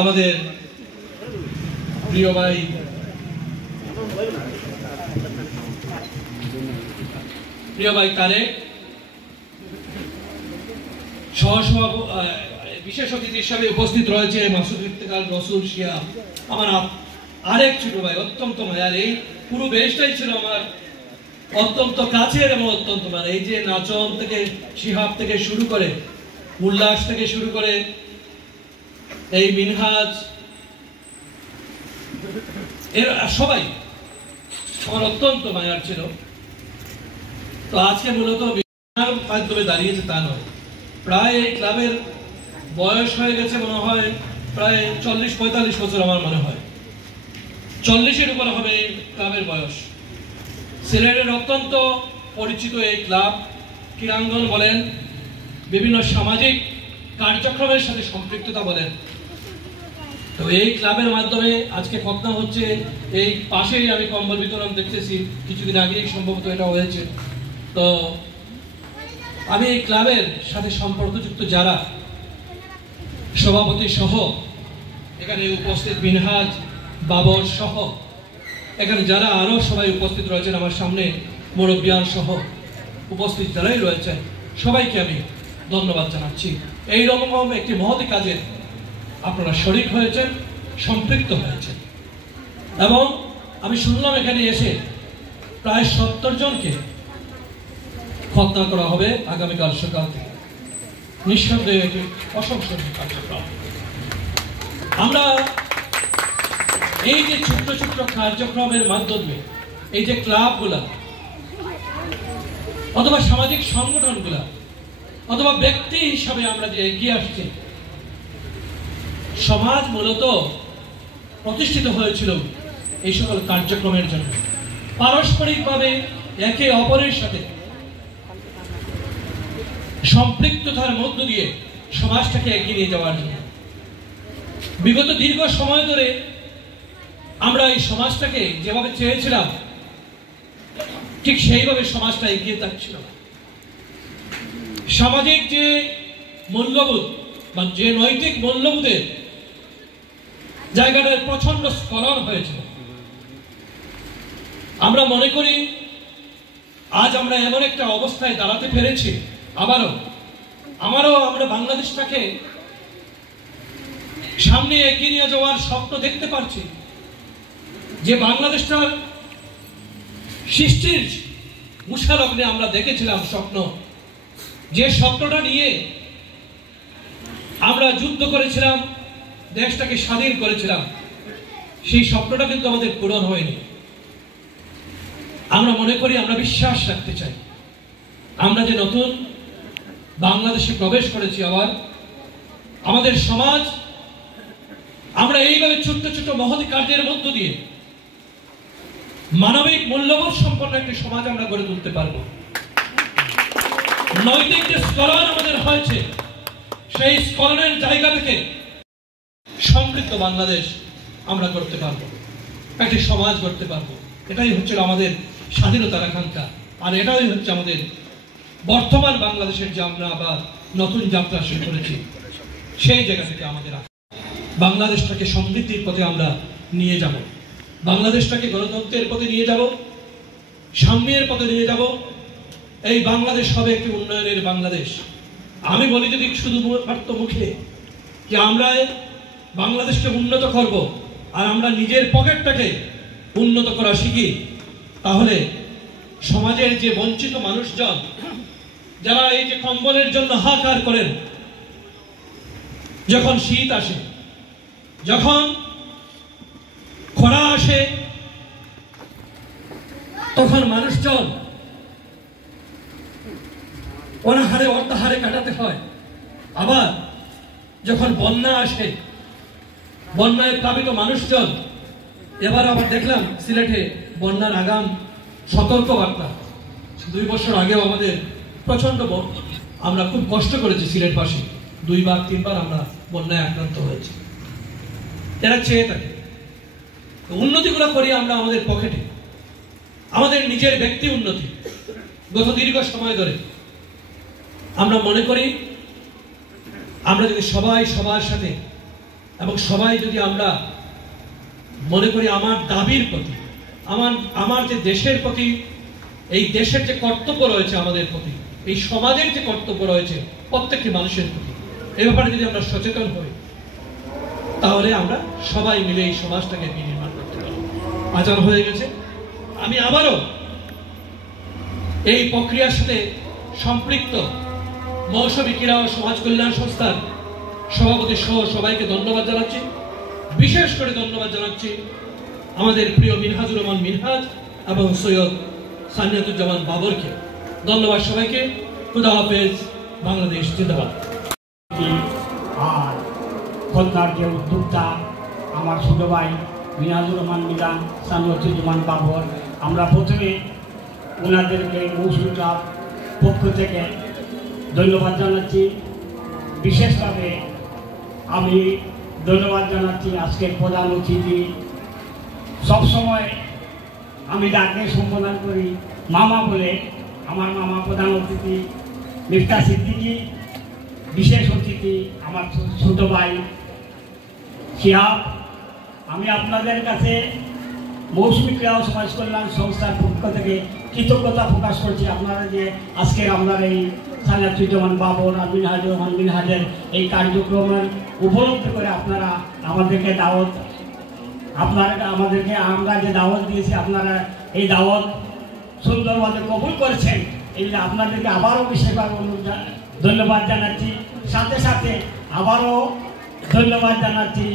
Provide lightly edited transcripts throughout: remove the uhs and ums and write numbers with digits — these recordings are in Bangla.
আমাদের প্রিয় ভাই তারেক, বিশেষ অতিথি হিসাবে উপস্থিত রয়েছে মাসুদ ইফতেখার, রসুল, শিয়া, আমার আরেক ছোট ভাই, অত্যন্ত মায়ার। এই পুরো বেশটাই ছিল আমার অত্যন্ত কাছের এবং অত্যন্ত মায়ার। এই যে নাচন থেকে, শিহাব থেকে শুরু করে, উল্লাস থেকে শুরু করে, এই মিনহাজ, এর সবাই আমার অত্যন্ত মায়ার ছিল। তো আজকে মূলত মাধ্যমে দাঁড়িয়েছে তা নয়, প্রায় এই ক্লাবের বয়স হয়ে গেছে মনে হয় প্রায় 40-45 বছর, আমার মনে হয় 40-এর উপর হবে এই ক্লাবের বয়স। সিলেটের অত্যন্ত পরিচিত এই ক্লাব, ক্রীড়াঙ্গন বলেন, বিভিন্ন সামাজিক কার্যক্রমের সাথে সম্পৃক্ততা বলেন। তো এই ক্লাবের মাধ্যমে আজকে খতনা হচ্ছে। এই পাশেই আমি কম্বল বিতরণ দেখতেছি, কিছুদিন আগেই সম্ভবত এটা হয়েছে। তো আমি এই ক্লাবের সাথে সম্পর্কযুক্ত যারা সভাপতি সহ, এখানে উপস্থিত মিনহাজ, বাবর সহ, এখানে যারা আরো সবাই উপস্থিত রয়েছেন আমার সামনে, মুরব্বিয়ান সহ উপস্থিত যারাই রয়েছেন, সবাইকে আমি ধন্যবাদ জানাচ্ছি। এইরকম একটি মহৎ কাজে আপনারা শরীক হয়েছেন, সম্পৃক্ত হয়েছেন। এবং আমি শুনলাম এখানে এসে প্রায় 70 জনকে খতনা করা হবে আগামীকাল সকাল থেকে। নিঃসন্দেহে এটি প্রশংসনীয় কার্যক্রম। আমরা এই যে ছোট্ট ছোট্ট কার্যক্রমের মাধ্যমে এই যে ক্লাবগুলা অথবা সামাজিক সংগঠনগুলা অথবা ব্যক্তি হিসাবে আমরা যে এগিয়ে আসছি, সমাজ মূলত প্রতিষ্ঠিত হয়েছিল এই সকল কার্যক্রমের জন্য। পারস্পরিকভাবে একে অপরের সাথে সম্পৃক্ততার মধ্য দিয়ে সমাজটাকে এগিয়ে নিয়ে যাওয়ার জন্য। বিগত দীর্ঘ সময় ধরে আমরা এই সমাজটাকে যেভাবে চেয়েছিলাম, ঠিক সেইভাবে সমাজটা এগিয়ে যাচ্ছিল না। সামাজিক যে মূল্যবোধ বা যে নৈতিক মূল্যবোধের জায়গাটার প্রচন্ড স্খলন হয়েছিল। আমরা মনে করি আজ আমরা এমন একটা অবস্থায় দাঁড়াতে পেরেছি, আমরা বাংলাদেশটাকে সামনে এগিয়ে নিয়ে যাওয়ার স্বপ্ন দেখতে পারছি। যে বাংলাদেশটার সৃষ্টির মুশালগ্নে আমরা দেখেছিলাম স্বপ্ন, যে স্বপ্নটা নিয়ে আমরা যুদ্ধ করেছিলাম, দেশটাকে স্বাধীন করেছিলাম, সেই স্বপ্নটা কিন্তু আমাদের পূরণ হয়নি। আমরা মনে করি, আমরা বিশ্বাস রাখতে চাই, আমরা যে নতুন বাংলাদেশে প্রবেশ করেছি, আবার আমাদের সমাজ, আমরা এইভাবে ছোট্ট ছোট্ট মহৎ কার্যের মধ্য দিয়ে মানবিক মূল্যবোধ সম্পন্ন একটি সমাজ আমরা গড়ে তুলতে পারবো। নৈতিক যে স্খলন আমাদের হয়েছে, সেই স্খলনের জায়গা থেকে সমৃদ্ধ বাংলাদেশ আমরা করতে পারবো, একটি সমাজ করতে পারবো। এটাই হচ্ছে আমাদের স্বাধীনতার আকাঙ্ক্ষা, আর এটাই হচ্ছে আমাদের বর্তমান বাংলাদেশের যে আমরা আবার নতুন যাত্রা শুরু করেছি, সেই জায়গা থেকে আমাদের বাংলাদেশটাকে সমৃদ্ধির পথে আমরা নিয়ে যাব, বাংলাদেশটাকে গণতন্ত্রের পথে নিয়ে যাব, সাম্যের পথে নিয়ে যাব। এই বাংলাদেশ হবে একটি উন্নয়নের বাংলাদেশ। আমি বলি, যদি শুধু মুখে যে আমরা বাংলাদেশকে উন্নত করব আর আমরা নিজের পকেটটাকে উন্নত করা শিখি, তাহলে সমাজের যে বঞ্চিত মানুষজন, যারা এই যে কম্বলের জন্য হাহাকার করেন, যখন শীত আসে, যখন খরা আসে, তখন মানুষজন অনাহারে অর্ধাহারে কাটাতে হয়। আবার যখন বন্যা আসে, বন্যায় প্লাবিত মানুষজন, এবার আবার দেখলাম সিলেটে বন্যার আগাম সতর্ক বার্তা। 2 বছর আগেও আমাদের প্রচন্ড আমরা খুব কষ্ট করেছি সিলেট বাসী, 2-3 বার আমরা বন্যায় আক্রান্ত হয়েছি। এরা চেয়ে থাকে উন্নতিগুলো করি আমরা আমাদের পকেটে, আমাদের নিজের ব্যক্তি উন্নতি। গত দীর্ঘ সময় ধরে আমরা মনে করি, আমরা যদি সবাই সবার সাথে এবং সবাই যদি আমরা মনে করি আমার দাবির প্রতি, আমার যে দেশের প্রতি, এই দেশের যে কর্তব্য রয়েছে আমাদের প্রতি, এই সমাজের যে কর্তব্য রয়েছে প্রত্যেকটি মানুষের প্রতি, এই ব্যাপারে যদি আমরা সচেতন হই, তাহলে আমরা সবাই মিলে এই সমাজটাকে বিনির্মাণ করতে পারব। আজান হয়ে গেছে। আমি আবারও এই প্রক্রিয়ার সাথে সম্পৃক্ত মৌসুমী ক্রীড়া ও সমাজ কল্যাণ সংস্থার সভাপতি সহ সবাইকে ধন্যবাদ জানাচ্ছি। বিশেষ করে ধন্যবাদ জানাচ্ছি আমাদের প্রিয় মিনহাজুর রহমান মিনহাজ এবং সৈয়দ সানিয়াতুজ্জামান বাবরকে। ধন্যবাদ সবাইকে। খুদা হাফেজ। বাংলাদেশ জিন্দাবাদ। আর খুলনার যে উদ্যোক্তা আমার ছোট ভাই মিনহাজুর রহমান মিজান, সানিয়াতুজ্জামান বাবর, আমরা প্রথমে ওনাদেরকে মৌসুমী ক্লাব পক্ষ থেকে ধন্যবাদ জানাচ্ছি। বিশেষভাবে আমি ধন্যবাদ জানাচ্ছি আজকের প্রধান অতিথি। সবসময় আমি যাকে সম্বোধন করি মামা বলে, আমার মামা প্রধান অতিথি মিফতা সিদ্দিকী, বিশেষ অতিথি আমার ছোট ভাই শিহাব। আমি আপনাদের কাছে মৌসুমী ক্রীড়া ও সমাজ কল্যাণ সংস্থার পক্ষ থেকে কৃতজ্ঞতা প্রকাশ করছি। আপনারা যে আজকের আমরা এই সানিয়াতুজ্জামান বাবর আর মিনহাজুর রহমান মিনহাজের এই কার্যক্রমের উপলব্ধি করে আপনারা আমাদেরকে দাওয়াত, আমরা যে দাওয়াত দিয়েছি, আপনারা এই দাওয়াত সুন্দরভাবে কবুল করেছেন। এই আপনাদেরকে আবারও বিশেষভাবে ধন্যবাদ জানাচ্ছি। সাথে সাথে আবারও ধন্যবাদ জানাচ্ছি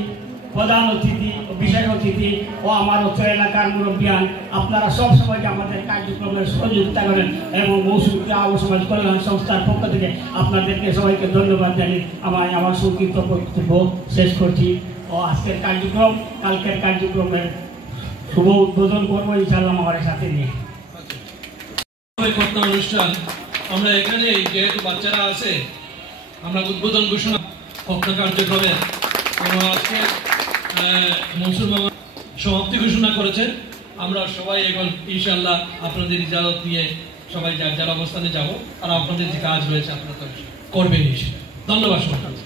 প্রধান অতিথি ও বিশেষ অতিথি ও আমার অত্র এলাকার মুরব্বিয়ান। আপনারা সবসময় আমাদের কার্যক্রমে সহযোগিতা করেন এবং মৌসুমী ক্রীড়া ও সমাজ কল্যাণ সংস্থার পক্ষ থেকে আপনাদেরকে সবাইকে ধন্যবাদ জানিয়ে আমার সংক্ষিপ্ত বক্তব্য শেষ করছি। ও আজকের কার্যক্রম, কালকের কার্যক্রমের শুভ উদ্বোধন করবো ইনশাআল্লাহ আমার সাথে নিয়ে। অনুষ্ঠান আমরা এখানে যেহেতু বাচ্চারা আছে, আমরা উদ্বোধন ঘোষণা বক্তা কার্যক্রমের আজকে মনসুর মামা সমাপ্তি ঘোষণা করেছেন। আমরা সবাই এখন ইনশাআল্লাহ আপনাদের ইজাজত নিয়ে সবাই যার যার অবস্থানে যাব, আর আপনাদের যে কাজ রয়েছে আপনারা করবেন। ধন্যবাদ সবাই।